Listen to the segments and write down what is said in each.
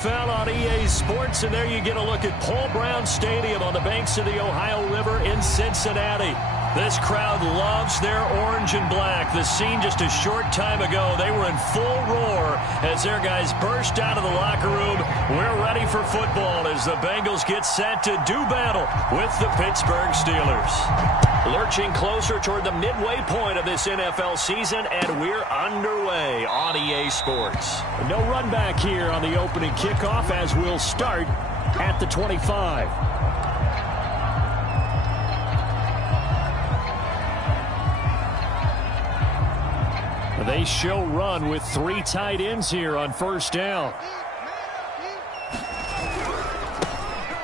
Fell on EA Sports, and there you get a look at Paul Brown Stadium on the banks of the Ohio River in Cincinnati. This crowd loves their orange and black. The scene just a short time ago, they were in full roar as their guys burst out of the locker room. We're ready for football as the Bengals get set to do battle with the Pittsburgh Steelers. Lurching closer toward the midway point of this NFL season, and we're underway on EA Sports. No run back here on the opening kickoff as we'll start at the 25. They show run with 3 tight ends here on first down.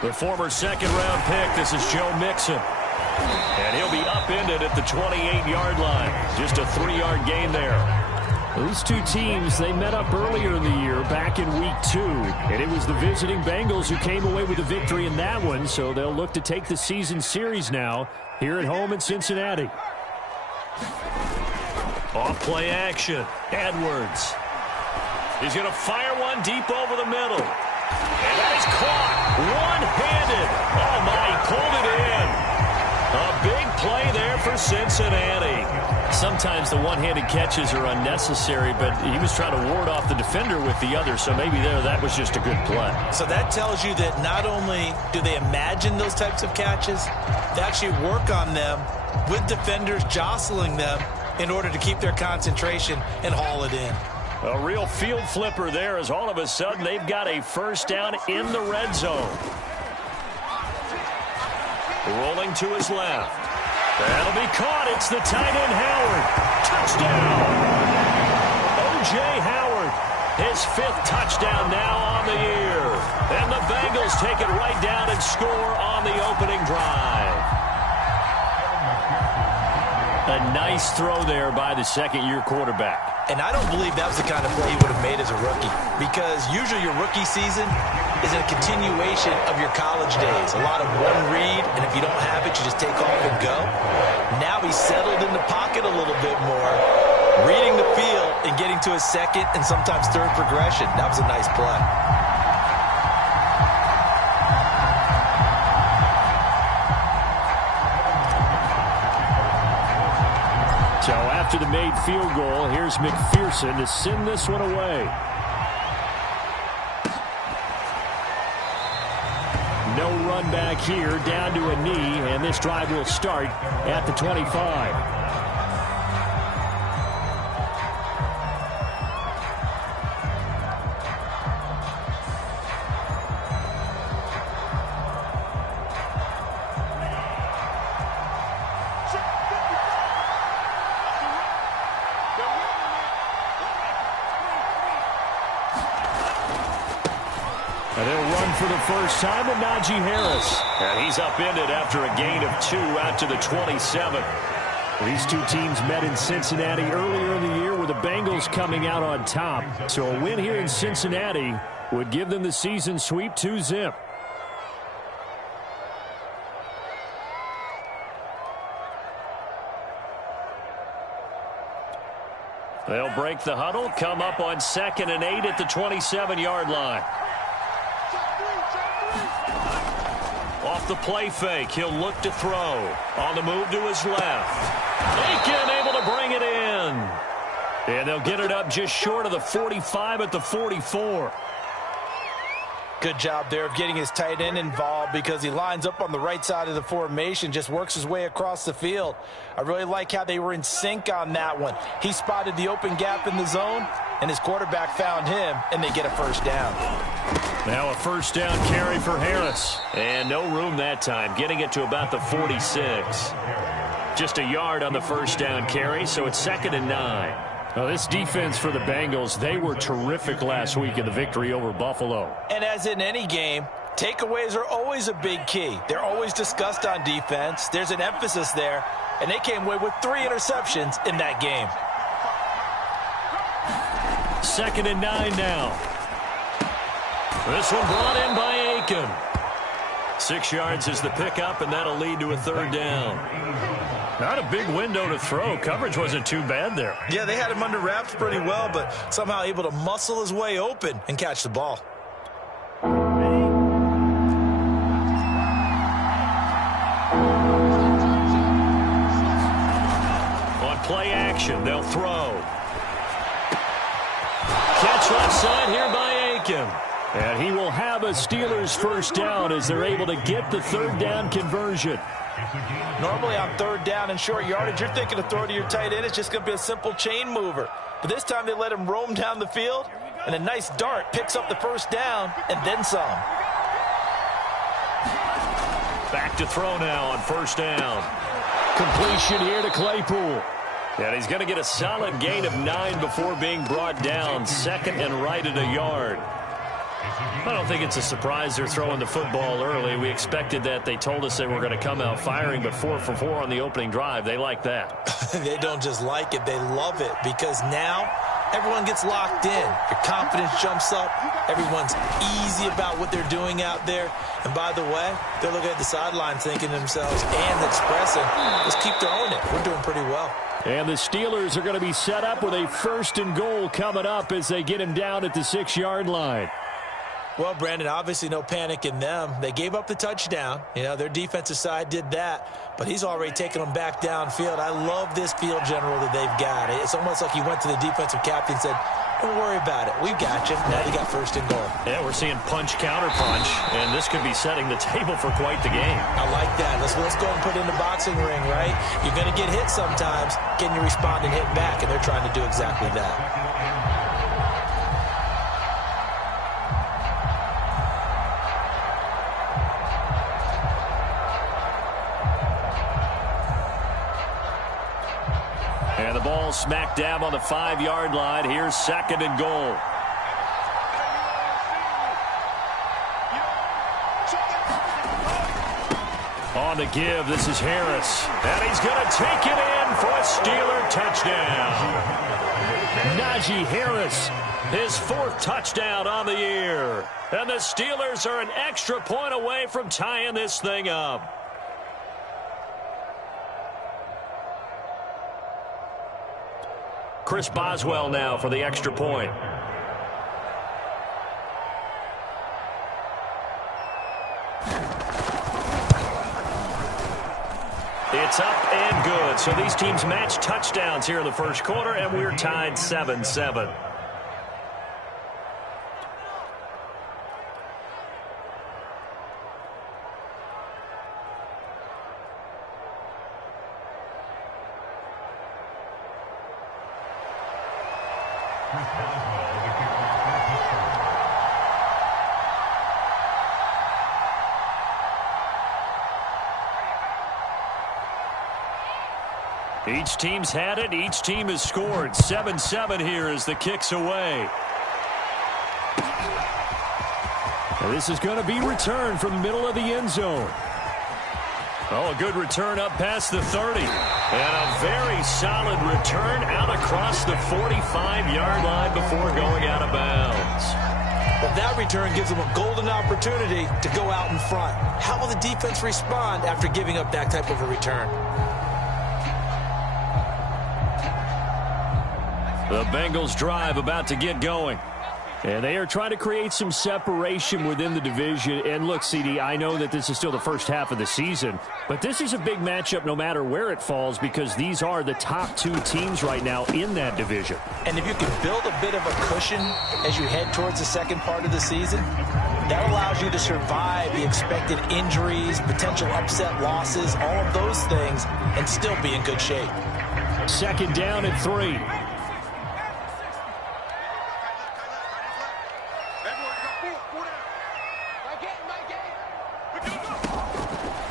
The former second-round pick, this is Joe Mixon. And he'll be upended at the 28-yard line. Just a 3-yard gain there. These two teams, they met up earlier in the year, back in Week 2. And it was the visiting Bengals who came away with a victory in that one, so they'll look to take the season series now here at home in Cincinnati. Off-play action. Edwards. He's going to fire one deep over the middle. And that is caught. One-handed. Oh, my, he pulled it in. A big play there for Cincinnati. Sometimes the one-handed catches are unnecessary, but he was trying to ward off the defender with the other, so maybe that was just a good play. So that tells you that not only do they imagine those types of catches, they actually work on them with defenders jostling them in order to keep their concentration and haul it in. A real field flipper there as all of a sudden they've got a first down in the red zone. Rolling to his left. That'll be caught. It's the tight end Howard. Touchdown. O.J. Howard. His 5th touchdown now on the year. And the Bengals take it right down and score on the opening drive. A nice throw there by the second-year quarterback. And I don't believe that was the kind of play he would have made as a rookie, because usually your rookie season is a continuation of your college days. A lot of one read, and if you don't have it, you just take off and go. Now he's settled in the pocket a little bit more, reading the field and getting to his second and sometimes third progression. That was a nice play. So after the made field goal, here's McPherson to send this one away. No run back here, down to a knee, and this drive will start at the 25. And they'll run for the first time with Najee Harris. And he's upended after a gain of 2 out to the 27. These two teams met in Cincinnati earlier in the year with the Bengals coming out on top. So a win here in Cincinnati would give them the season sweep 2-zip. They'll break the huddle, come up on 2nd and 8 at the 27-yard line. Off the play fake, he'll look to throw. On the move to his left. Aiken able to bring it in. And they'll get it up just short of the 45 at the 44. Good job there of getting his tight end involved, because he lines up on the right side of the formation, just works his way across the field. I really like how they were in sync on that one. He spotted the open gap in the zone, and his quarterback found him, and they get a first down. Now a first down carry for Harris. And no room that time, getting it to about the 46. Just a yard on the first down carry, so it's 2nd and 9. Now, this defense for the Bengals, they were terrific last week in the victory over Buffalo. And as in any game, takeaways are always a big key. They're always discussed on defense. There's an emphasis there, and they came away with 3 interceptions in that game. 2nd and 9 now. This one brought in by Aiken. 6 yards is the pickup, and that'll lead to a 3rd down. Not a big window to throw. Coverage wasn't too bad there. Yeah, they had him under wraps pretty well, but somehow able to muscle his way open and catch the ball. Pitch left side here by Aiken. And he will have a Steelers first down as they're able to get the third down conversion. Normally on third down and short yardage, you're thinking of throw to your tight end. It's just going to be a simple chain mover. But this time they let him roam down the field, and a nice dart picks up the first down and then some. Back to throw now on first down. Completion here to Claypool. And he's going to get a solid gain of 9 before being brought down. Second and right at a yard. I don't think it's a surprise they're throwing the football early. We expected that. They told us they were going to come out firing, but 4 for 4 on the opening drive. They like that. They don't just like it. They love it because now everyone gets locked in. Your confidence jumps up. Everyone's easy about what they're doing out there. And by the way, they're looking at the sideline thinking to themselves and expressing, let's keep throwing it. We're doing pretty well. And the Steelers are going to be set up with a first and goal coming up as they get him down at the 6-yard line. Well, Brandon, obviously no panic in them. They gave up the touchdown. You know, their defensive side did that, but he's already taken them back downfield. I love this field general that they've got. It's almost like he went to the defensive captain and said, don't worry about it. We've got you. Now they got first and goal. Yeah, we're seeing punch, counter punch, and this could be setting the table for quite the game. I like that. Let's go and put it in the boxing ring, right? You're going to get hit sometimes. Can you respond and hit back? And they're trying to do exactly that. And the ball smack dab on the 5-yard line. Here's second and goal. On the give, this is Harris. And he's going to take it in for a Steeler touchdown. Najee Harris, his 4th touchdown on the year. And the Steelers are an extra point away from tying this thing up. Chris Boswell now for the extra point. It's up and good. So these teams match touchdowns here in the first quarter, and we're tied 7-7. Each team's had it. Each team has scored. 7-7 here as the kick's away. And this is going to be returned from the middle of the end zone. Oh, a good return up past the 30. And a very solid return out across the 45-yard line before going out of bounds. Well, that return gives them a golden opportunity to go out in front. How will the defense respond after giving up that type of a return? The Bengals drive about to get going. And they are trying to create some separation within the division. And look, CD, I know that this is still the first half of the season, but this is a big matchup no matter where it falls because these are the top 2 teams right now in that division. And if you can build a bit of a cushion as you head towards the second part of the season, that allows you to survive the expected injuries, potential upset losses, all of those things, and still be in good shape. Second down and 3.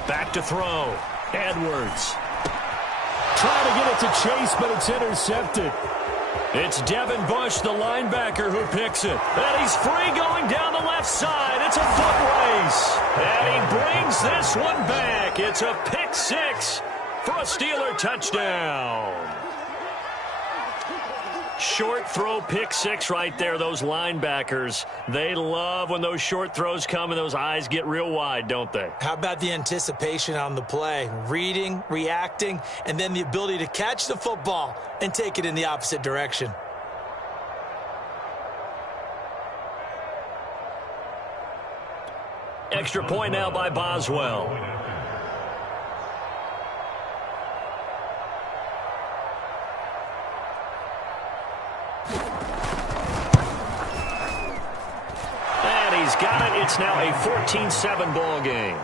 Back to throw. Edwards. Trying to get it to Chase, but it's intercepted. It's Devin Bush, the linebacker, who picks it. And he's free going down the left side. It's a foot race. And he brings this one back. It's a pick 6 for a Steeler touchdown. Short throw, pick 6 right there. Those linebackers, they love when those short throws come and those eyes get real wide, don't they? How about the anticipation on the play? Reading, reacting, and then the ability to catch the football and take it in the opposite direction. Extra point now by Boswell. He's got it. It's now a 14-7 ball game.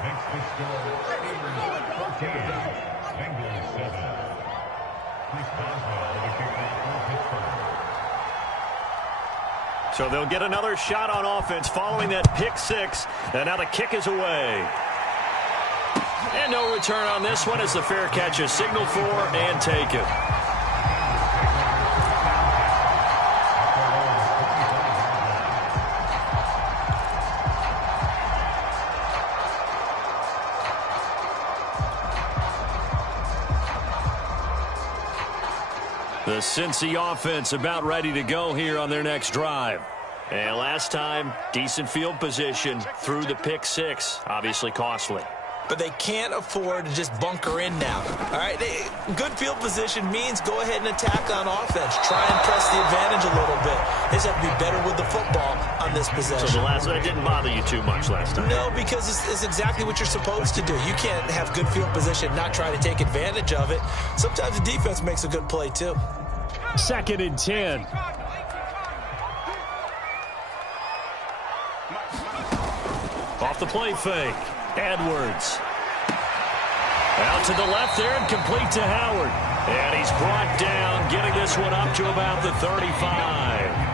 So they'll get another shot on offense following that pick six. And now the kick is away. And no return on this one as the fair catch is signaled for and taken. The Cincy offense about ready to go here on their next drive. And last time, decent field position through the pick six. Obviously costly. But they can't afford to just bunker in now. All right, good field position means go ahead and attack on offense. Try and press the advantage a little bit. They just have to be better with the football on this possession. So that didn't bother you too much last time? No, because it's exactly what you're supposed to do. You can't have good field position and not try to take advantage of it. Sometimes the defense makes a good play too. 2nd and 10. Off the play fake. Edwards. Out to the left there and complete to Howard. And he's brought down, getting this one up to about the 35.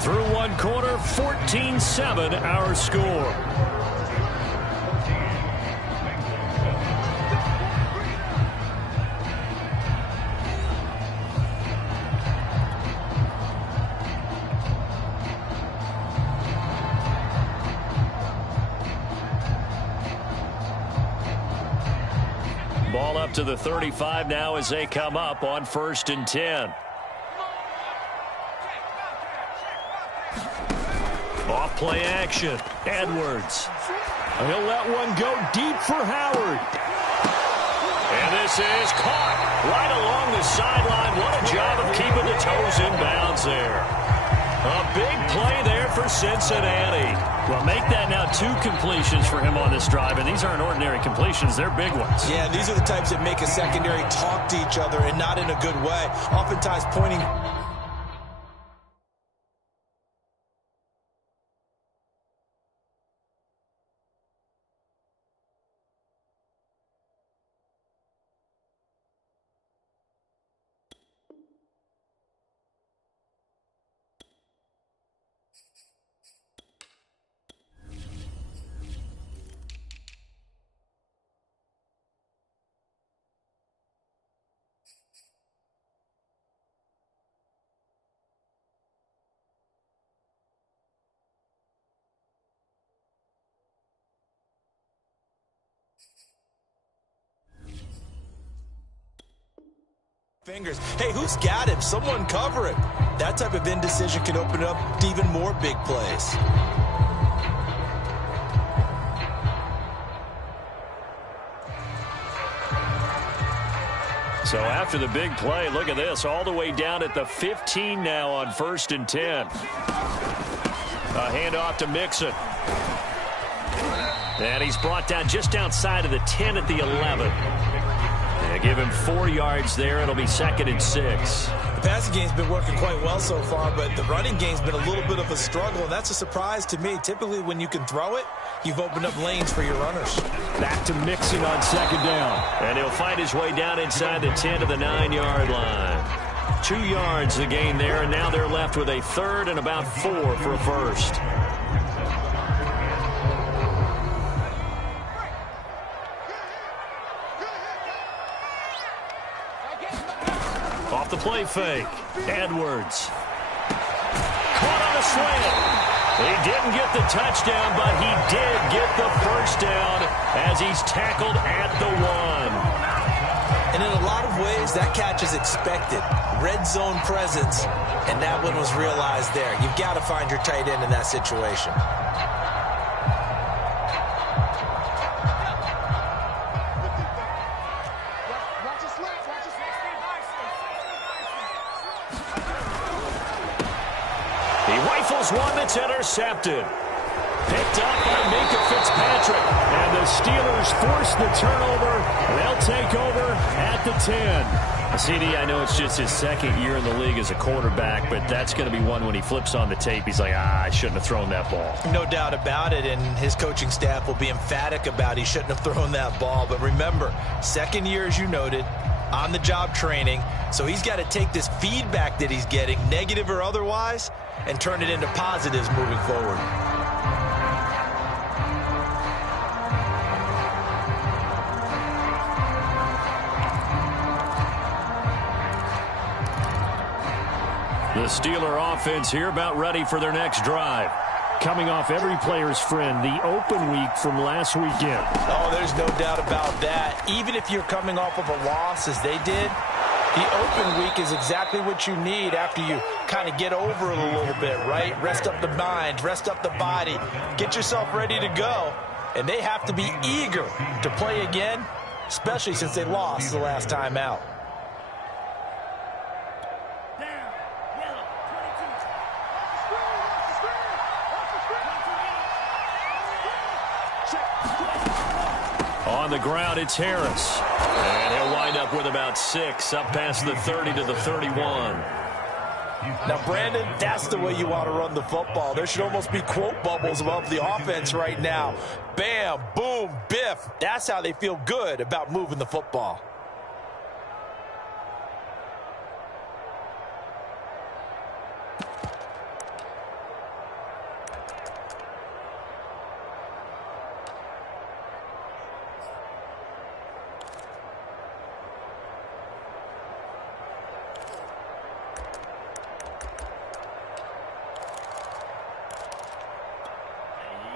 Through one quarter, 14-7 our score. Ball up to the 35 now as they come up on 1st and 10. Off play action. Edwards. He'll let one go deep for Howard. And this is caught right along the sideline. What a job of keeping the toes in bounds there. A big play there for Cincinnati. Well, make that now 2 completions for him on this drive, and these aren't ordinary completions. They're big ones. Yeah, these are the types that make a secondary talk to each other and not in a good way. Oftentimes pointing... fingers. Hey, who's got him? Someone cover him. That type of indecision can open up to even more big plays. So after the big play, look at this, all the way down at the 15 now on 1st and 10. A handoff to Mixon. And he's brought down just outside of the 10 at the 11. They give him 4 yards there. It'll be 2nd and 6. The passing game's been working quite well so far, but the running game's been a little bit of a struggle, and that's a surprise to me. Typically, when you can throw it, you've opened up lanes for your runners. Back to Mixon on 2nd down. And he'll find his way down inside the 10 to the 9-yard line. 2 yards the gain there, and now they're left with a 3rd and about 4 for a first. Off the play fake. Edwards. Caught on the swing. He didn't get the touchdown, but he did get the first down as he's tackled at the 1. And in a lot of ways, that catch is expected. Red zone presence, and that one was realized there. You've got to find your tight end in that situation. One that's intercepted. Picked up by Minka Fitzpatrick. And the Steelers force the turnover. They'll take over at the 10. CD, I know it's just his second year in the league as a quarterback, but that's going to be one when he flips on the tape. He's like, I shouldn't have thrown that ball. No doubt about it, and his coaching staff will be emphatic about he shouldn't have thrown that ball. But remember, second year, as you noted, on-the-job training, so he's got to take this feedback that he's getting, negative or otherwise, and turn it into positives moving forward. The Steeler offense here about ready for their next drive. Coming off every player's friend, the open week from last weekend. Oh, there's no doubt about that. Even if you're coming off of a loss as they did, the open week is exactly what you need after you kind of get over it a little bit, right? Rest up the mind, rest up the body, get yourself ready to go. And they have to be eager to play again, especially since they lost the last time out. On the ground, it's Harris. And he'll wind up with about 6, up past the 30 to the 31. Now, Brandon, that's the way you want to run the football. There should almost be quote bubbles above the offense right now. Bam, boom, biff. That's how they feel good about moving the football.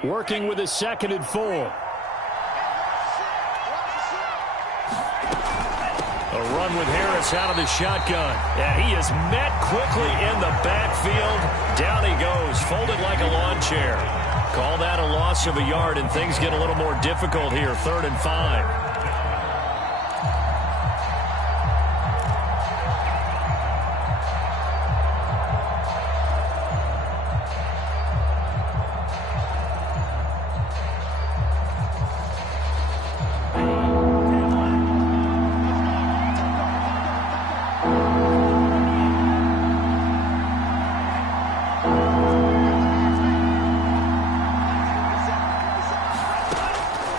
Working with his 2nd and 4. A run with Harris out of the shotgun. And he is met quickly in the backfield. Down he goes, folded like a lawn chair. Call that a loss of a yard, and things get a little more difficult here. 3rd and 5.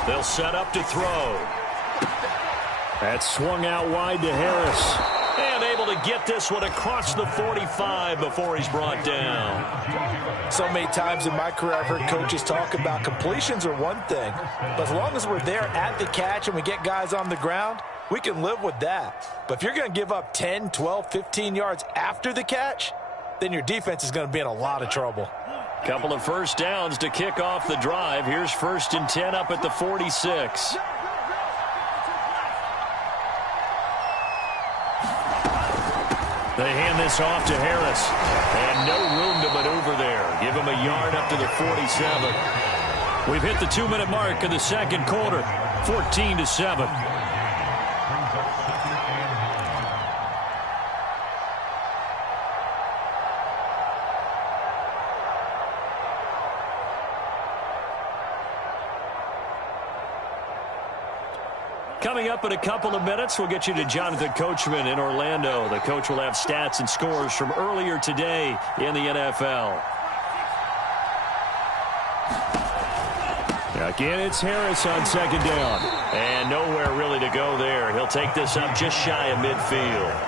They'll set up to throw. That's swung out wide to Harris. And able to get this one across the 45 before he's brought down. So many times in my career I've heard coaches talk about completions are one thing, but as long as we're there at the catch and we get guys on the ground, we can live with that. But if you're going to give up 10, 12, 15 yards after the catch, then your defense is going to be in a lot of trouble. Couple of first downs to kick off the drive. Here's 1st and 10 up at the 46. They hand this off to Harris. And no room to maneuver there. Give him a yard up to the 47. We've hit the 2-minute mark of the 2nd quarter. 14-7. Coming up in a couple of minutes, we'll get you to Jonathan Coachman in Orlando. The coach will have stats and scores from earlier today in the NFL. Again, it's Harris on 2nd down. And nowhere really to go there. He'll take this up just shy of midfield.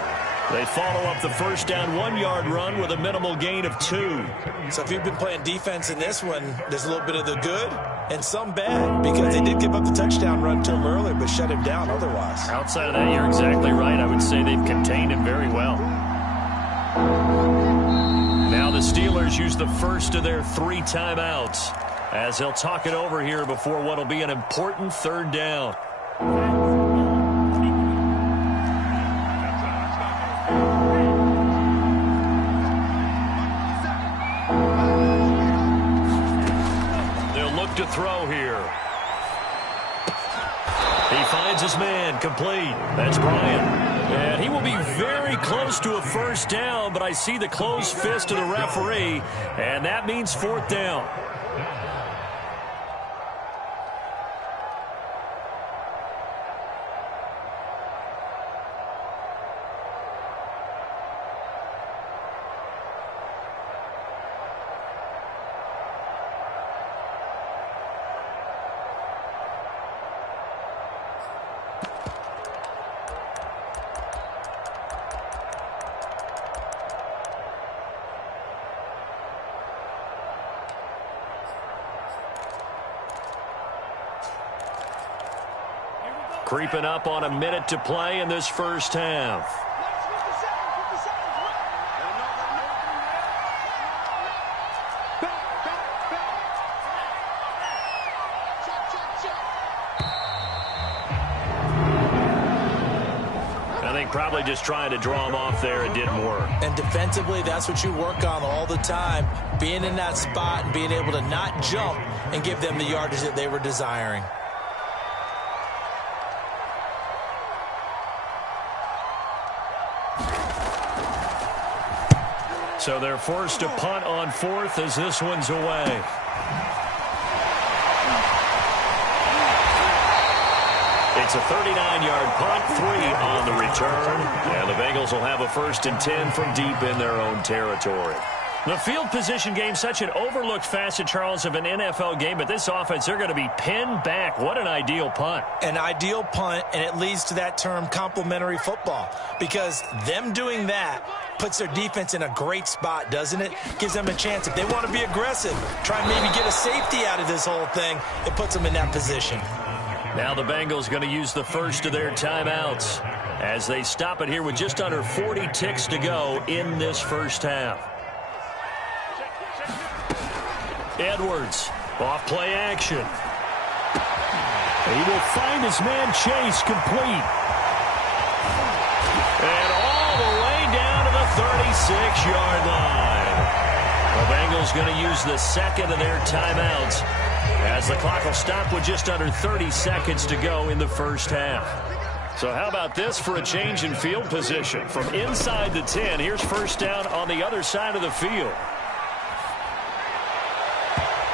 They follow up the first down 1-yard run with a minimal gain of 2. So if you've been playing defense in this one, there's a little bit of the good and some bad, because they did give up the touchdown run to him earlier but shut him down otherwise. Outside of that, you're exactly right. I would say they've contained him very well. Now the Steelers use the first of their 3 timeouts as they'll talk it over here before what will be an important 3rd down. To throw here. He finds his man, complete. That's Bryant. And he will be very close to a first down, but I see the closed fist of the referee, and that means 4th down. Creeping up on a minute to play in this first half. Probably just trying to draw him off there. It didn't work. And defensively, that's what you work on all the time. Being in that spot and being able to not jump and give them the yardage that they were desiring. So they're forced to punt on fourth as this one's away. It's a 39-yard punt, 3 on the return. And the Bengals will have a 1st and 10 from deep in their own territory. The field position game, such an overlooked facet, Charles, of an NFL game. But this offense, they're going to be pinned back. What an ideal punt. An ideal punt, and it leads to that term complementary football. Because them doing that puts their defense in a great spot, doesn't it? Gives them a chance. If they want to be aggressive, try and maybe get a safety out of this whole thing, it puts them in that position. Now the Bengals going to use the first of their timeouts as they stop it here with just under 40 ticks to go in this first half. Edwards, off play action. He will find his man Chase complete. And all the way down to the 36-yard line. The Bengals going to use the second of their timeouts as the clock will stop with just under 30 seconds to go in the first half. So how about this for a change in field position? From inside the 10, here's first down on the other side of the field.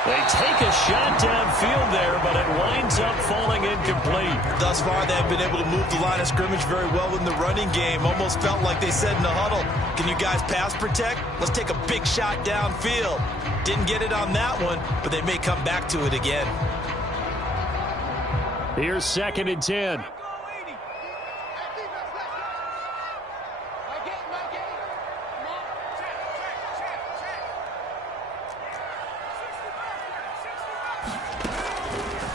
They take a shot downfield there, but it winds up falling incomplete. Thus far, they've been able to move the line of scrimmage very well in the running game. Almost felt like they said in the huddle, can you guys pass protect? Let's take a big shot downfield. Didn't get it on that one, but they may come back to it again. Here's 2nd and 10.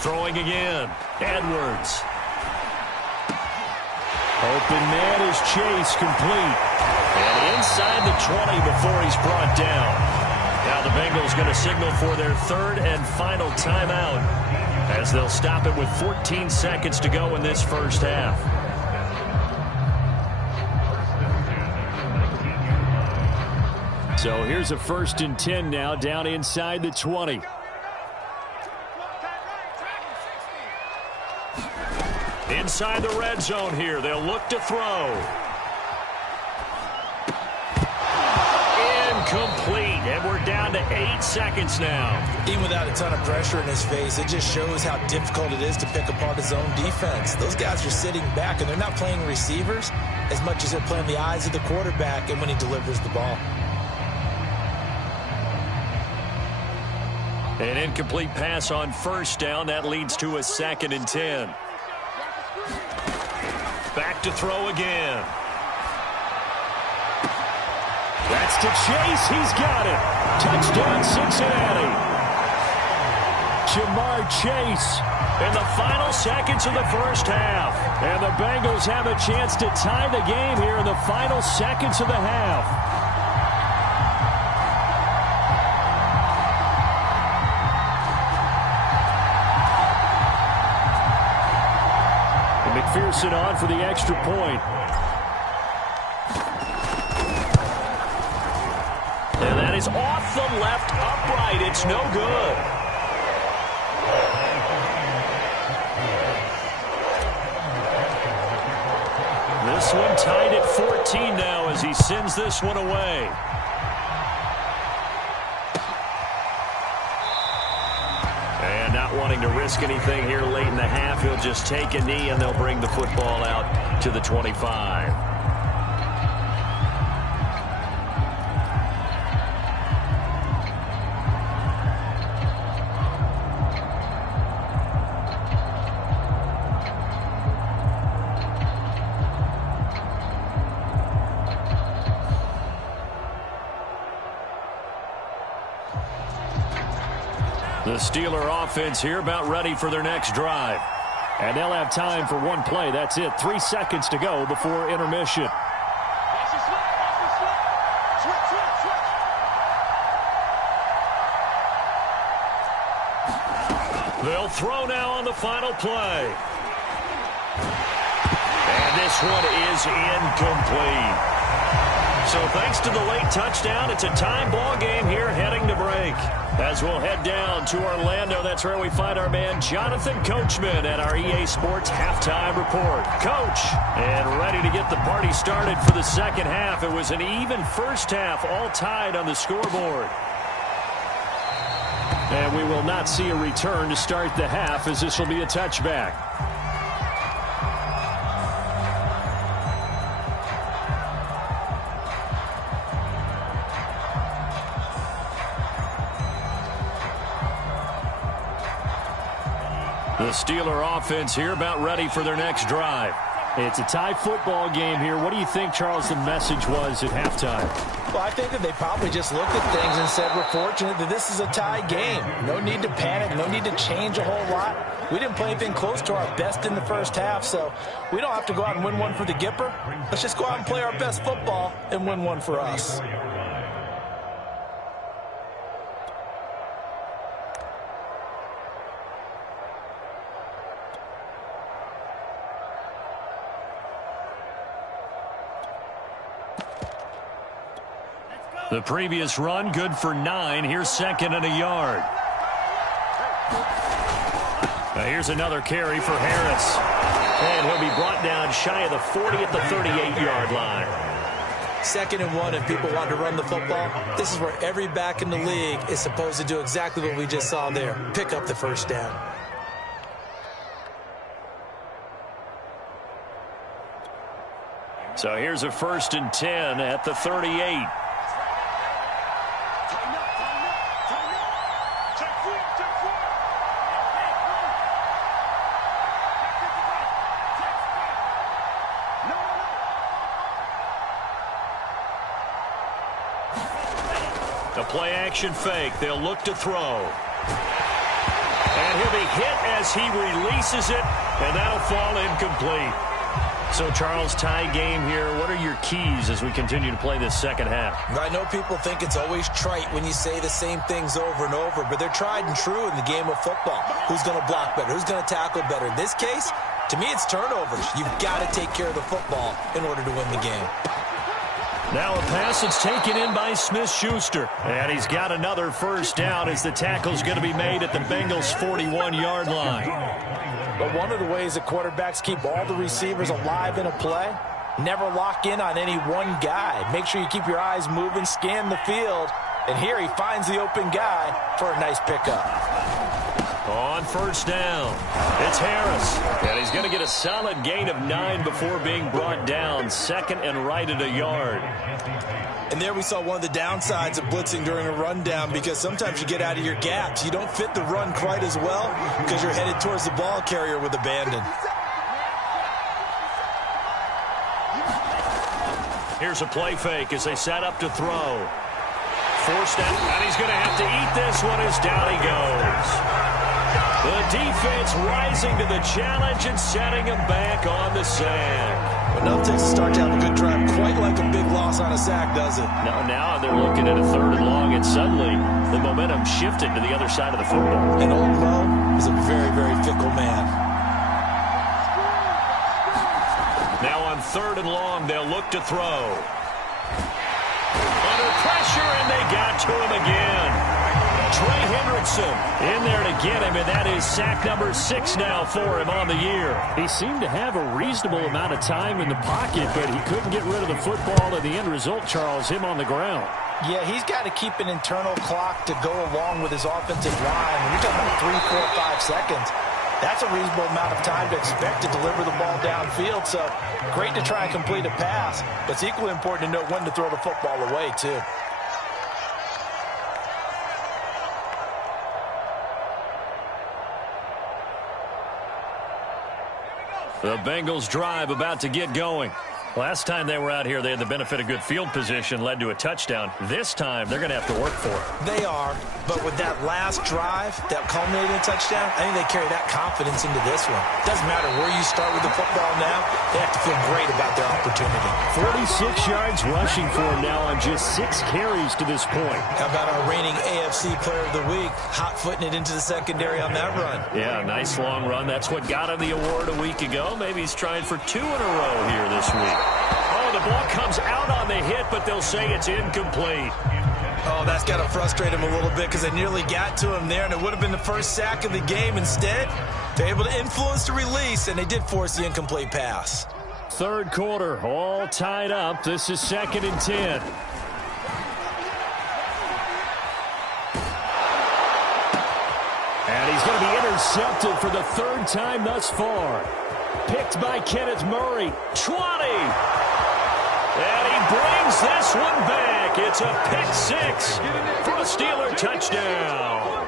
Throwing again. Edwards. Open man is Chase, complete. And inside the 20 before he's brought down. Now the Bengals going to signal for their 3rd and final timeout as they'll stop it with 14 seconds to go in this first half. So here's a 1st and 10 now down inside the 20. Inside the red zone here. They'll look to throw. Incomplete. And we're down to 8 seconds now. Even without a ton of pressure in his face, it just shows how difficult it is to pick apart his own defense. Those guys are sitting back, and they're not playing receivers as much as they're playing the eyes of the quarterback and when he delivers the ball. An incomplete pass on first down. That leads to a 2nd and 10. Back to throw again. That's to Chase. He's got it. Touchdown, Cincinnati. Jamar Chase in the final seconds of the first half. And the Bengals have a chance to tie the game here in the final seconds of the half. And McPherson on for the extra point. And that is off the left upright. It's no good. This one tied at 14 now as he sends this one away. And not wanting to risk anything here late in the half, he'll just take a knee and they'll bring the football out to the 25. The Steeler offense here about ready for their next drive. And they'll have time for one play. That's it. 3 seconds to go before intermission. They'll throw now on the final play. And this one is incomplete. So thanks to the late touchdown, it's a time ball game here heading to break. As we'll head down to Orlando, that's where we find our man Jonathan Coachman at our EA Sports Halftime Report. Coach, and ready to get the party started for the second half. It was an even first half, all tied on the scoreboard. And we will not see a return to start the half, as this will be a touchback. The Steeler offense here about ready for their next drive. It's a tie football game here. What do you think, Charles, the message was at halftime? Well, I think that they probably just looked at things and said, we're fortunate that this is a tie game. No need to panic. No need to change a whole lot. We didn't play anything close to our best in the first half, so we don't have to go out and win one for the Gipper. Let's just go out and play our best football and win one for us. The previous run, good for 9. Here's second and a yard. Here's another carry for Harris. And he'll be brought down shy of the 40 at the 38-yard line. 2nd and 1, if people want to run the football, this is where every back in the league is supposed to do exactly what we just saw there. Pick up the first down. So here's a 1st and 10 at the 38. The play-action fake. They'll look to throw. And he'll be hit as he releases it, and that'll fall incomplete. So, Charles, tie game here. What are your keys as we continue to play this second half? I know people think it's always trite when you say the same things over and over, but they're tried and true in the game of football. Who's going to block better? Who's going to tackle better? In this case, to me, it's turnovers. You've got to take care of the football in order to win the game. Now a pass that's taken in by Smith-Schuster. And he's got another first down as the tackle's going to be made at the Bengals' 41-yard line. But one of the ways that quarterbacks keep all the receivers alive in a play, never lock in on any one guy. Make sure you keep your eyes moving, scan the field. And here he finds the open guy for a nice pickup. On first down, it's Harris. And he's going to get a solid gain of 9 before being brought down. 2nd and right at a yard. And there we saw one of the downsides of blitzing during a rundown, because sometimes you get out of your gaps. You don't fit the run quite as well because you're headed towards the ball carrier with abandon. Here's a play fake as they set up to throw. Forced out, and he's going to have to eat this one as down he goes. The defense rising to the challenge and setting him back on the sack. Well, now takes a start to have a good drive, quite like a big loss on a sack, does it? Now they're looking at a 3rd and long, and suddenly the momentum shifted to the other side of the football. And old Mo is a very, very fickle man. Now on 3rd and long, they'll look to throw. Under pressure, and they got to him again. Trey Hendrickson in there to get him, and that is sack number 6 now for him on the year. He seemed to have a reasonable amount of time in the pocket, but he couldn't get rid of the football, and the end result, Charles, him on the ground. Yeah, he's got to keep an internal clock to go along with his offensive line. When you're talking about 3, 4, 5 seconds, that's a reasonable amount of time to expect to deliver the ball downfield. So great to try and complete a pass, but it's equally important to know when to throw the football away, too. The Bengals drive about to get going. Last time they were out here, they had the benefit of good field position, led to a touchdown. This time, they're going to have to work for it. They are, but with that last drive that culminated in a touchdown, I think they carry that confidence into this one. Doesn't matter where you start with the football now, they have to feel great about their opportunity. 46 yards rushing for him now on just 6 carries to this point. How about our reigning AFC Player of the Week, hot-footing it into the secondary on that run? Yeah, nice long run. That's what got him the award a week ago. Maybe he's trying for 2 in a row here this week. Oh, the ball comes out on the hit, but they'll say it's incomplete. Oh, that's got to frustrate him a little bit because they nearly got to him there, and it would have been the first sack of the game. Instead, they're able to influence the release, and they did force the incomplete pass. Third quarter, all tied up. This is 2nd and 10. And he's going to be intercepted for the 3rd time thus far. Picked by Kenneth Murray. 20. And he brings this one back. It's a pick 6 for a Steeler touchdown.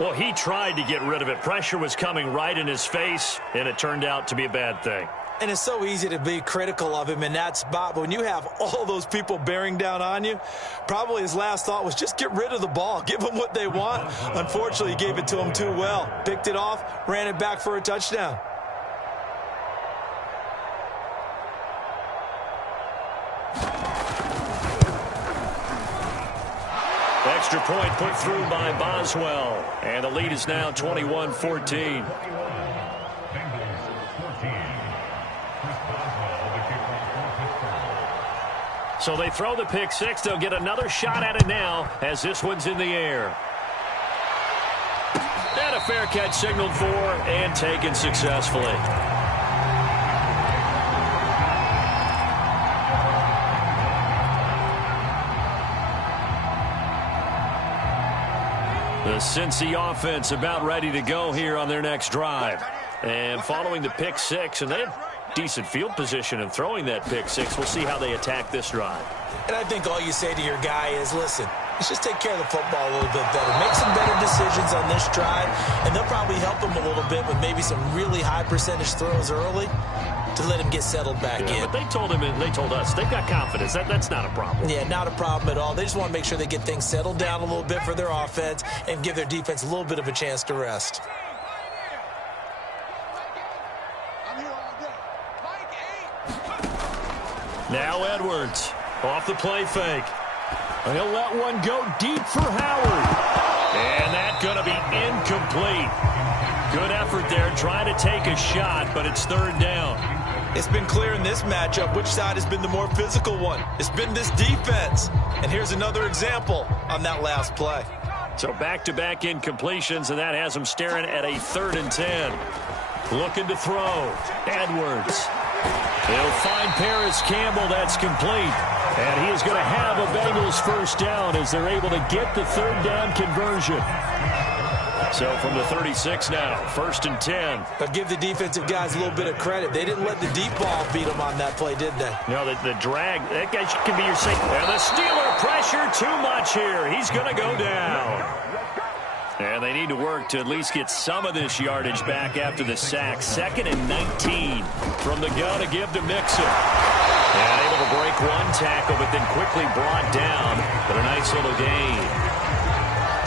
Well, he tried to get rid of it. Pressure was coming right in his face, and it turned out to be a bad thing. And it's so easy to be critical of him in that spot, but when you have all those people bearing down on you, probably his last thought was just get rid of the ball. Give them what they want. Unfortunately, he gave it to them too well. Picked it off, ran it back for a touchdown. Extra point put through by Boswell. And the lead is now 21-14. So they throw the pick 6. They'll get another shot at it now as this one's in the air. And a fair catch signaled for and taken successfully. The Cincy offense about ready to go here on their next drive. And following the pick 6, and they had decent field position in throwing that pick 6. We'll see how they attack this drive. And I think all you say to your guy is, listen, let's just take care of the football a little bit better. Make some better decisions on this drive, and they'll probably help him a little bit with maybe some really high percentage throws early to let him get settled back in. But they told him and they told us they've got confidence. That's not a problem. Yeah, not a problem at all. They just want to make sure they get things settled down a little bit for their offense and give their defense a little bit of a chance to rest. Now Edwards off the play fake. He'll let one go deep for Howard. And that's going to be incomplete. Good effort there trying to take a shot, but it's 3rd down. It's been clear in this matchup which side has been the more physical one. It's been this defense. And here's another example on that last play. So back-to-back incompletions, and that has them staring at a 3rd and 10. Looking to throw. Edwards. He'll find Paris Campbell. That's complete. And he is going to have a Bengals first down as they're able to get the 3rd down conversion. So from the 36 now, 1st and 10. But give the defensive guys a little bit of credit. They didn't let the deep ball beat them on that play, did they? No, the drag, that guy can be your safety. And the Steeler pressure too much here. He's going to go down. And they need to work to at least get some of this yardage back after the sack. 2nd and 19 from the gun to give to Mixon. And able to break one tackle, but then quickly brought down. But a nice little gain.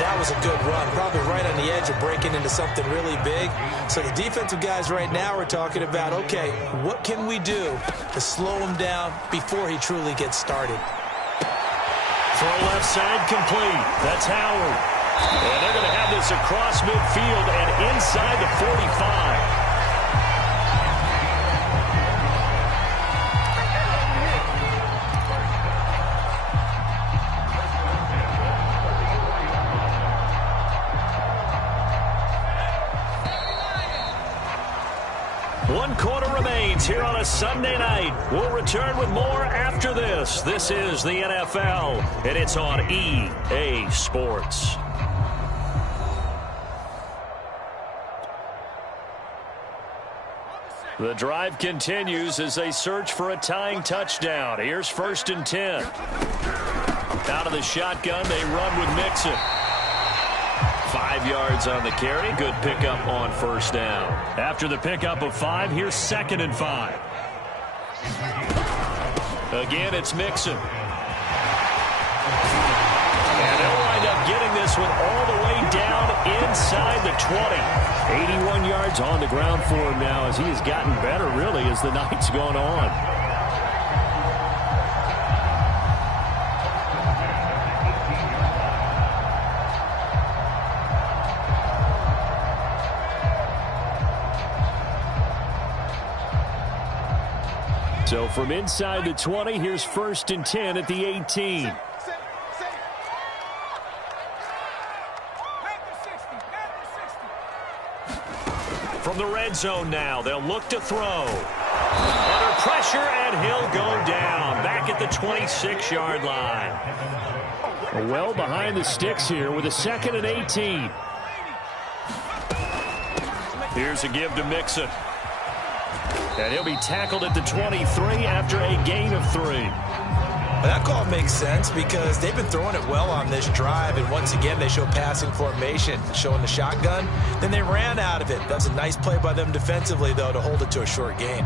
That was a good run, probably right on the edge of breaking into something really big. So the defensive guys right now are talking about, okay, what can we do to slow him down before he truly gets started? Throw left side complete. That's Howard. And they're going to have this across midfield and inside the 45. One quarter remains here on a Sunday night. We'll return with more after this. This is the NFL, and it's on EA Sports. The drive continues as they search for a tying touchdown. Here's 1st and 10. Out of the shotgun, they run with Mixon. 5 5 yards on the carry. Good pickup on first down. After the pickup of 5, here's 2nd and 5. Again, it's Mixon. And they'll wind up getting this one all the way down inside the 20. 81 yards on the ground for him now as he has gotten better, really, as the night's gone on. So from inside the 20, here's 1st and 10 at the 18. From the red zone now, they'll look to throw. Under pressure, and he'll go down. Back at the 26-yard line. Well behind the sticks here with a 2nd and 18. Here's a give to Mixon. And he'll be tackled at the 23 after a gain of 3. That call makes sense because they've been throwing it well on this drive, and once again they show passing formation, showing the shotgun. Then they ran out of it. That's a nice play by them defensively, though, to hold it to a short gain.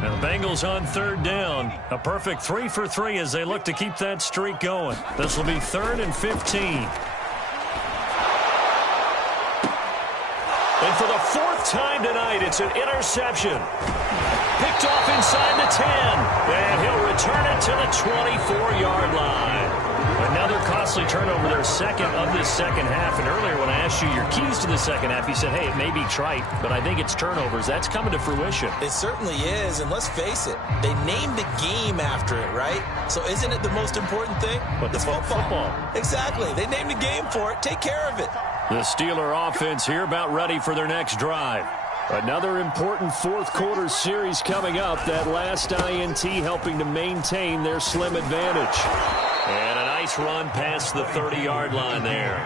Now the Bengals on 3rd down. A perfect 3 for 3 as they look to keep that streak going. This will be 3rd and 15. And for the 4th time tonight, it's an interception. Picked off inside the 10. And he'll return it to the 24-yard line. Another costly turnover, their 2nd of this second half. And earlier when I asked you your keys to the second half, you said, hey, it may be trite, but I think it's turnovers. That's coming to fruition. It certainly is, and let's face it, they named the game after it, right? So isn't it the most important thing? But it's football. Exactly. They named the game for it. Take care of it. The Steeler offense here about ready for their next drive. Another important 4th quarter series coming up. That last INT helping to maintain their slim advantage. And a nice run past the 30-yard line there.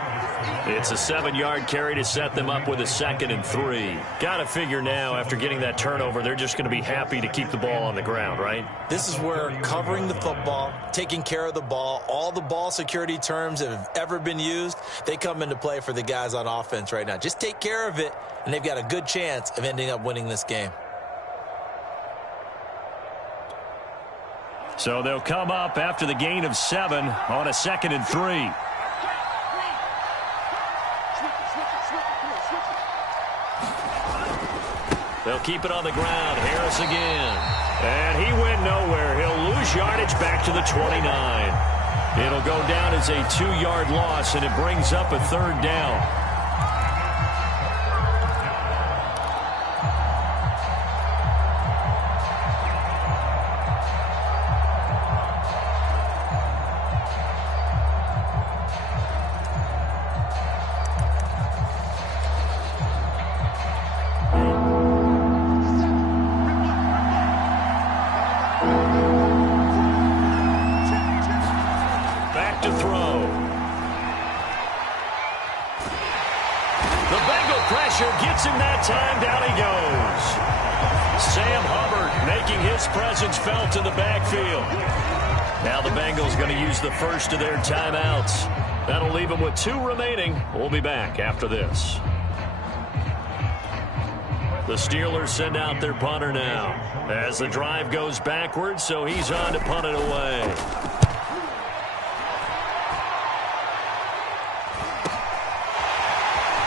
It's a 7-yard carry to set them up with a 2nd and 3. Got to figure now, after getting that turnover, they're just going to be happy to keep the ball on the ground, right? This is where covering the football, taking care of the ball, all the ball security terms that have ever been used, they come into play for the guys on offense right now. Just take care of it, and they've got a good chance of ending up winning this game. So they'll come up after the gain of 7 on a 2nd and 3. They'll keep it on the ground. Harris again. And he went nowhere. He'll lose yardage back to the 29. It'll go down as a 2-yard loss, and it brings up a 3rd down. Gets him that time. Down he goes. Sam Hubbard making his presence felt in the backfield. Now the Bengals going to use the first of their timeouts. That'll leave them with 2 remaining. We'll be back after this. The Steelers send out their punter now as the drive goes backwards, so he's on to punt it away.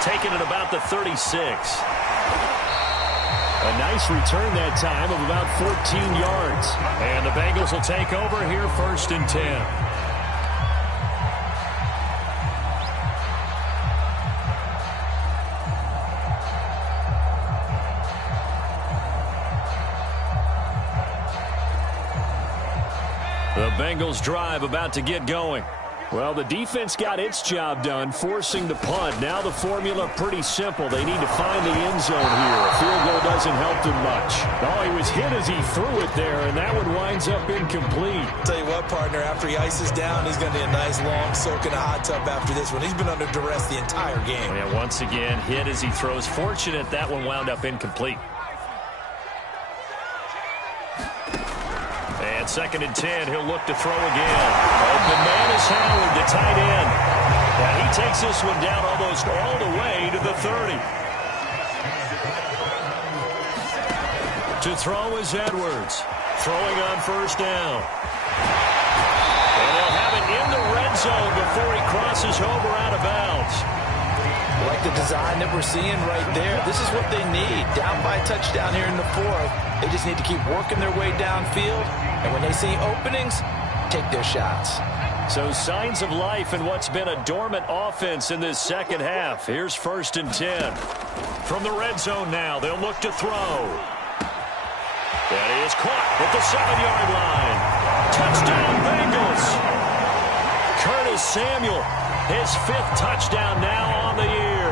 Taken at about the 36. A nice return that time of about 14 yards. And the Bengals will take over here 1st and 10. The Bengals drive about to get going. Well, the defense got its job done, forcing the punt. Now the formula pretty simple. They need to find the end zone here. A field goal doesn't help them much. Oh, he was hit as he threw it there, and that one winds up incomplete. Tell you what, partner, after he ices down, he's going to need a nice long soak in a hot tub after this one. He's been under duress the entire game. Oh, yeah, once again, hit as he throws. Fortunate that one wound up incomplete. And At 2nd and 10, he'll look to throw again. Open man is Howard, the tight end. And he takes this one down almost all the way to the 30. To throw is Edwards. Throwing on 1st down. And they'll have it in the red zone before he crosses over out of bounds. Like the design that we're seeing right there. This is what they need. Down by a touchdown here in the 4th. They just need to keep working their way downfield. And when they see openings, take their shots. So signs of life in what's been a dormant offense in this second half. Here's 1st and 10. From the red zone now, they'll look to throw. That is caught at the 7-yard line. Touchdown, Bengals. Curtis Samuel, his 5th touchdown now on the year.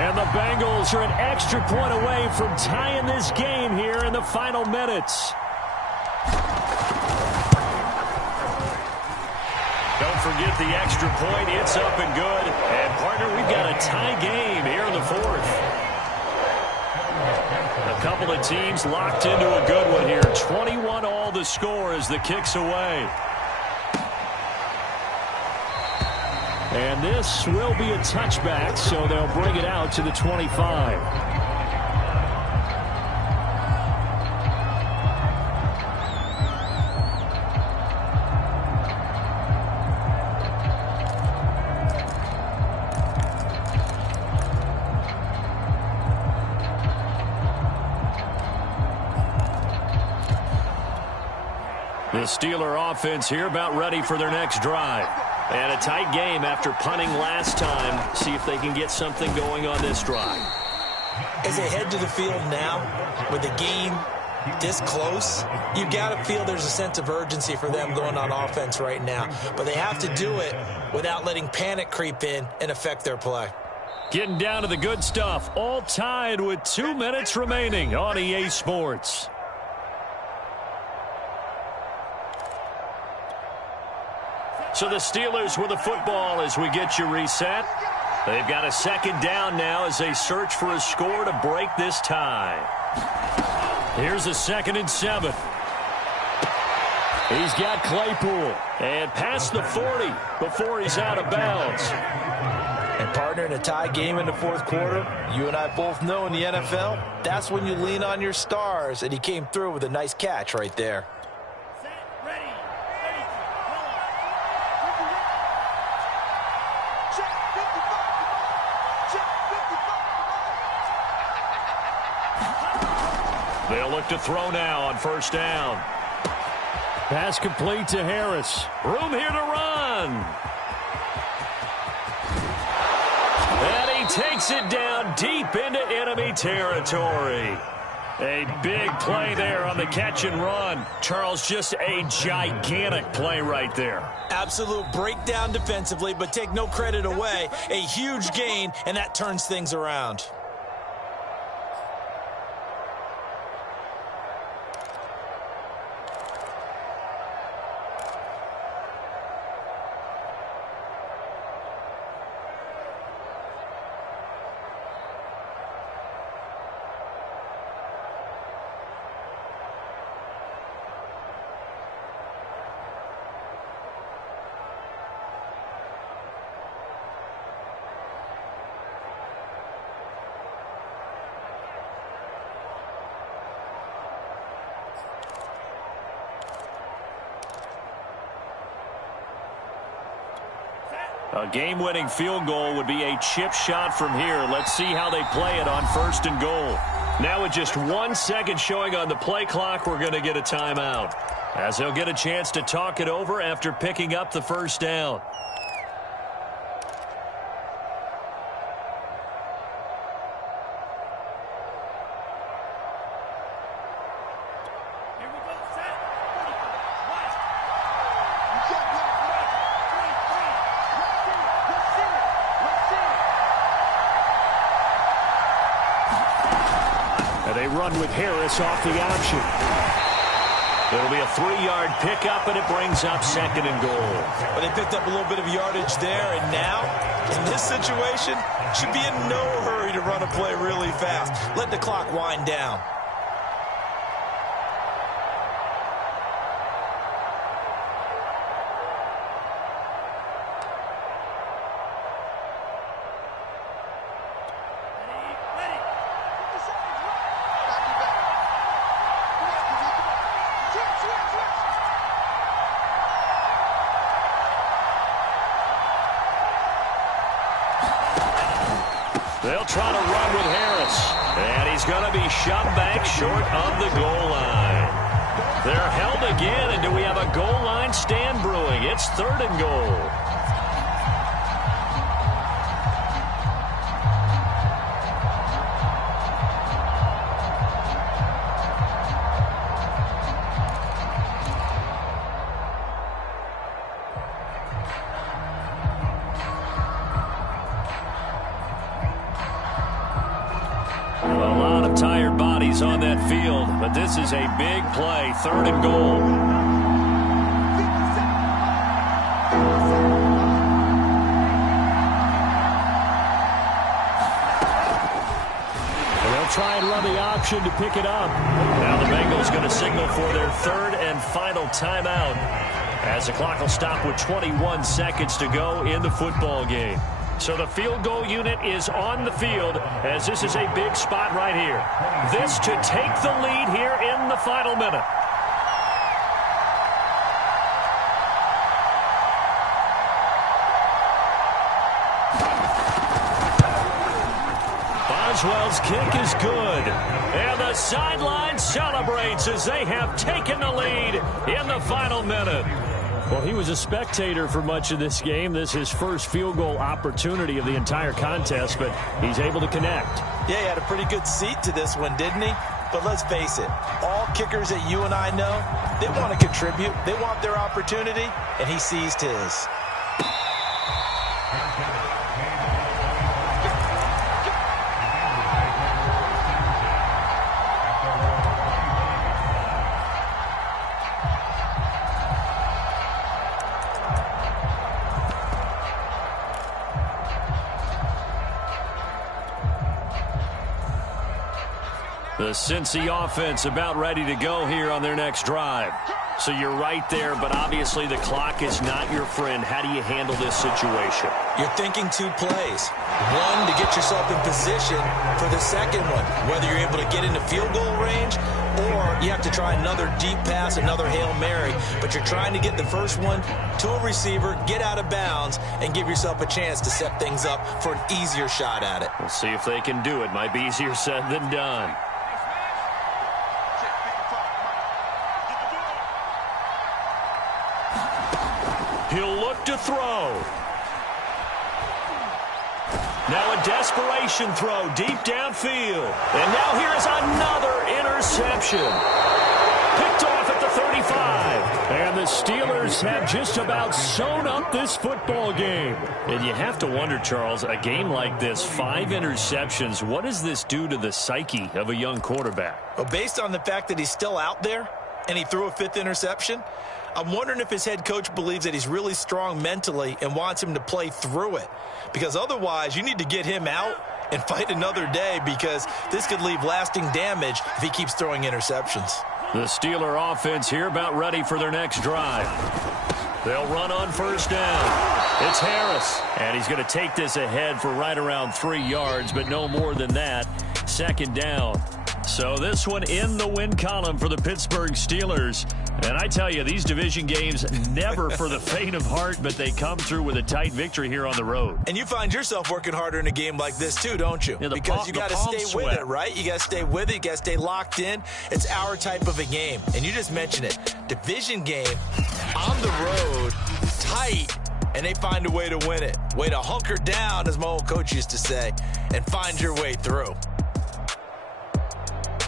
And the Bengals are an extra point away from tying this game here in the final minutes. Don't forget the extra point. It's up and good. And, partner, we've got a tie game here in the 4th. A couple of teams locked into a good one here. 21-all the score as the kick's away. And this will be a touchback, so they'll bring it out to the 25. The Steeler offense here about ready for their next drive. And a tight game after punting last time. See if they can get something going on this drive. As they head to the field now, with the game this close, you've got to feel there's a sense of urgency for them going on offense right now. But they have to do it without letting panic creep in and affect their play. Getting down to the good stuff. All tied with 2 minutes remaining on EA Sports. So the Steelers with the football as we get you reset. They've got a 2nd down now as they search for a score to break this tie. Here's a 2nd and 7. He's got Claypool. And past the 40 before he's out of bounds. And, partner, in a tie game in the 4th quarter, you and I both know in the NFL, that's when you lean on your stars. And he came through with a nice catch right there. They'll look to throw now on 1st down. Pass complete to Harris. Room here to run. And he takes it down deep into enemy territory. A big play there on the catch and run. Charles, just a gigantic play right there. Absolute breakdown defensively, but take no credit away. A huge gain, and that turns things around. A game-winning field goal would be a chip shot from here. Let's see how they play it on 1st and goal. Now with just 1 second showing on the play clock, we're going to get a timeout, as they'll get a chance to talk it over after picking up the 1st down. They run with Harris off the option. It'll be a 3-yard pickup, and it brings up 2nd and goal. But they picked up a little bit of yardage there, and now, in this situation, should be in no hurry to run a play really fast. Let the clock wind down. They'll try to run with Harris. And he's going to be shoved back short of the goal line. They're held again, and do we have a goal line stand brewing? It's 3rd and goal. Tired bodies on that field, but this is a big play. 3rd and goal. And they'll try and run the option to pick it up. Now the Bengals going to signal for their 3rd and final timeout as the clock will stop with 21 seconds to go in the football game. So the field goal unit is on the field as this is a big spot right here. This to take the lead here in the final minute. Boswell's kick is good. And the sideline celebrates as they have taken the lead in the final minute. Well, he was a spectator for much of this game. This is his first field goal opportunity of the entire contest, but he's able to connect. Yeah, he had a pretty good seat to this one, didn't he? But let's face it, all kickers that you and I know, they want to contribute. They want their opportunity, and he seized his. The Cincy offense about ready to go here on their next drive. So you're right there, but obviously the clock is not your friend. How do you handle this situation? You're thinking 2 plays. One, to get yourself in position for the second one, whether you're able to get into field goal range or you have to try another deep pass, another Hail Mary. But you're trying to get the first one to a receiver, get out of bounds, and give yourself a chance to set things up for an easier shot at it. We'll see if they can do it. Might be easier said than done. He'll look to throw. Now a desperation throw deep downfield. And now here is another interception. Picked off at the 35. And the Steelers have just about sewn up this football game. And you have to wonder, Charles, a game like this, 5 interceptions, what does this do to the psyche of a young quarterback? Well, based on the fact that he's still out there and he threw a 5th interception, I'm wondering if his head coach believes that he's really strong mentally and wants him to play through it. Because otherwise, you need to get him out and fight another day, because this could leave lasting damage if he keeps throwing interceptions. The Steeler offense here about ready for their next drive. They'll run on first down. It's Harris. And he's going to take this ahead for right around 3 yards, but no more than that. 2nd down. So this one in the win column for the Pittsburgh Steelers. And I tell you, these division games, never for the faint of heart, but they come through with a tight victory here on the road. And you find yourself working harder in a game like this too, don't you? Yeah, because you got to stay with it, right? You got to stay with it. You got to stay locked in. It's our type of a game. And you just mentioned it. Division game, on the road, tight, and they find a way to win it. Way to hunker down, as my old coach used to say, and find your way through.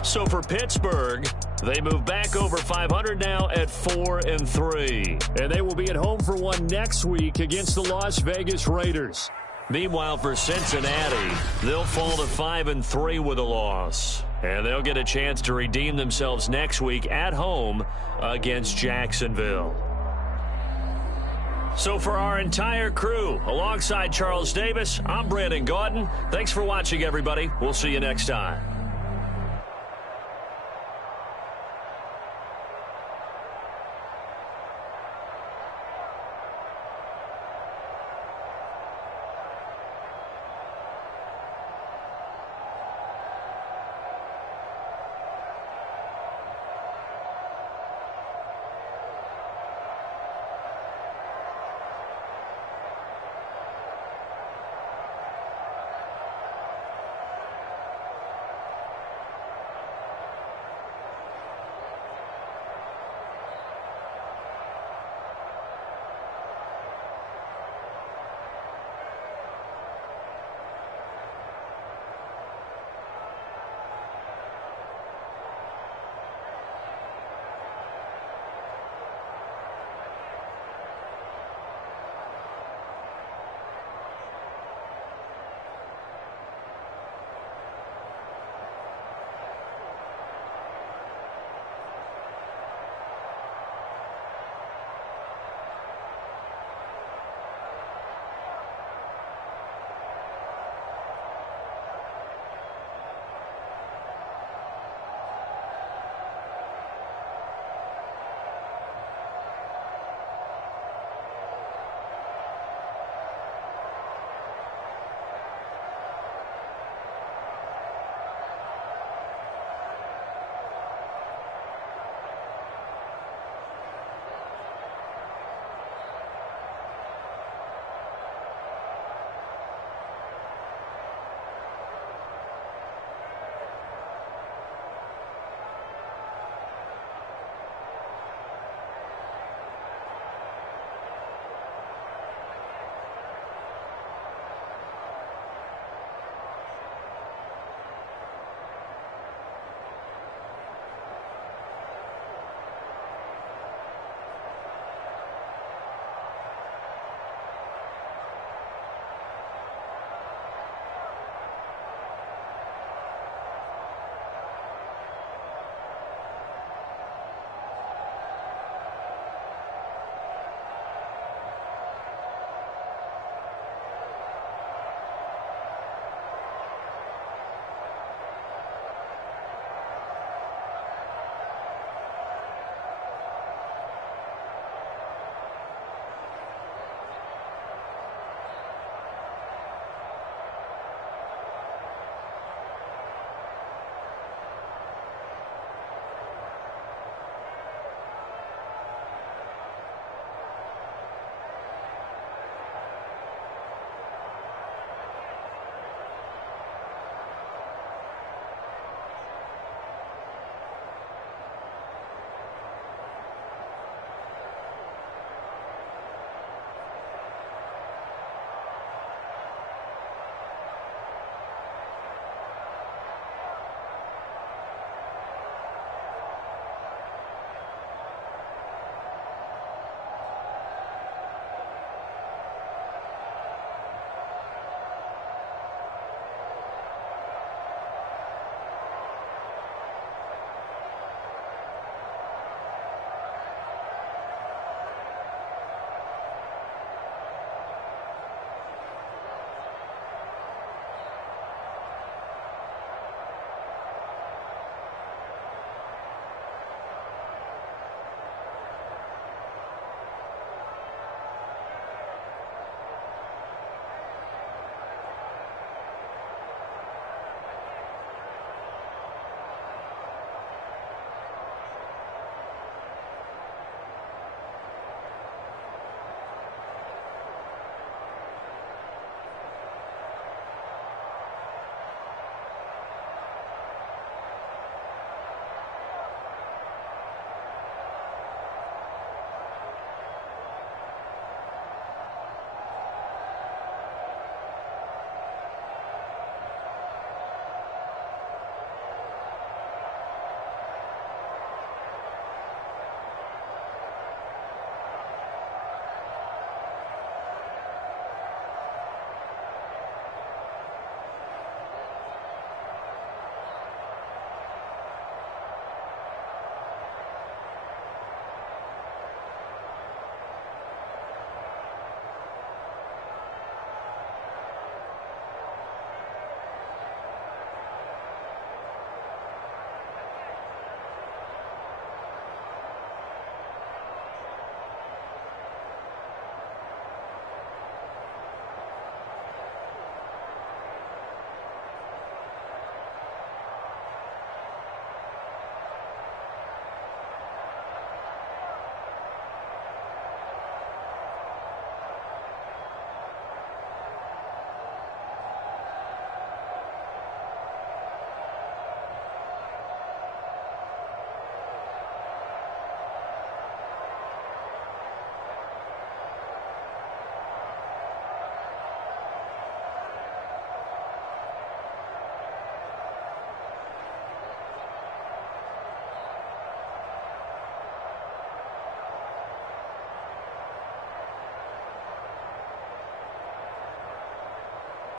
So for Pittsburgh, they move back over 500 now at 4-3. And they will be at home for one next week against the Las Vegas Raiders. Meanwhile, for Cincinnati, they'll fall to 5-3 with a loss. And they'll get a chance to redeem themselves next week at home against Jacksonville. So for our entire crew, alongside Charles Davis, I'm Brandon Gaudin. Thanks for watching, everybody. We'll see you next time.